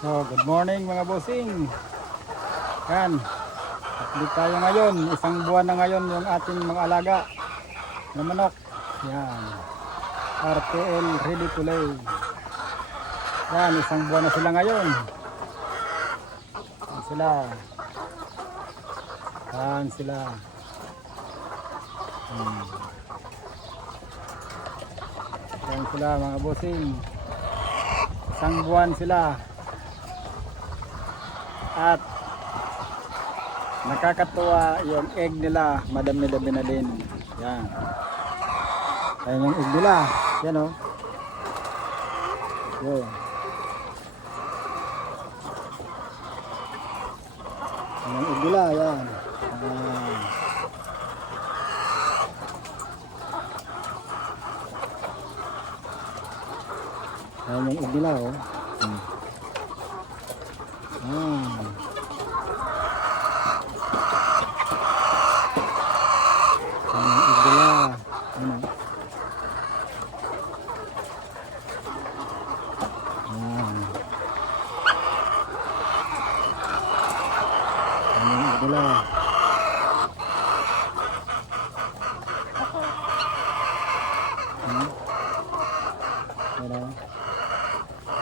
So, good morning mga bossing. Yan. Update tayo ngayon. Isang buwan na ngayon yung ating mga alaga na manok. Yan. RTL ready to lay. Yan, isang buwan na sila ngayon. Yan sila. Yan sila. Yan sila mga bossing. Isang buwan sila. At nakakatuwa yung egg nila, madami-dami na din. Yan. Ayan yung egg nila. Yan o. Yan. Ayan yung egg nila. Yan. Ayan. Ayan yung egg nila o. Ayan. Dala.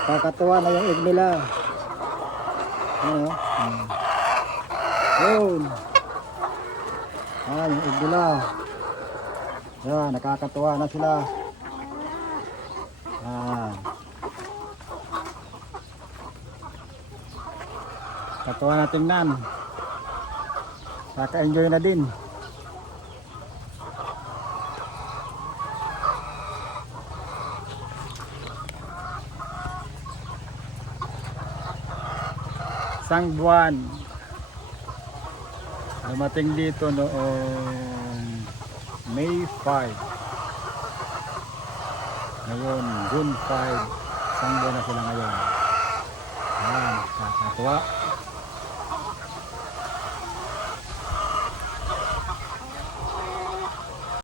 Kakatuwa na yung egg nila. Ano? Yun. Yung egg nila. Yan, nakakatuwa na sila. Katuwa na tingnan. Kaka-enjoy na din. Isang buwan. Dumating dito noong May 5. Ngayon, June 5. Isang buwan na sila ngayon. Kakatuwa.